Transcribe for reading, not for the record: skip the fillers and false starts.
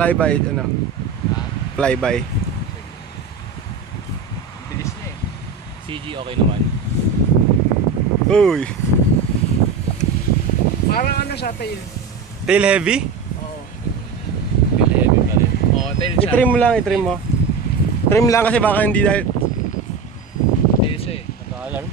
Flyby, ano? Ha? Flyby. Bilis niya eh. CG okay naman. Uy! Parang ano siya, tail. Tail heavy? Oo. Feel heavy pa rin. Oo, tail siya. I-trim mo lang, i-trim mo. Trim lang kasi baka hindi dahil... Tail siya eh. Nakaalam.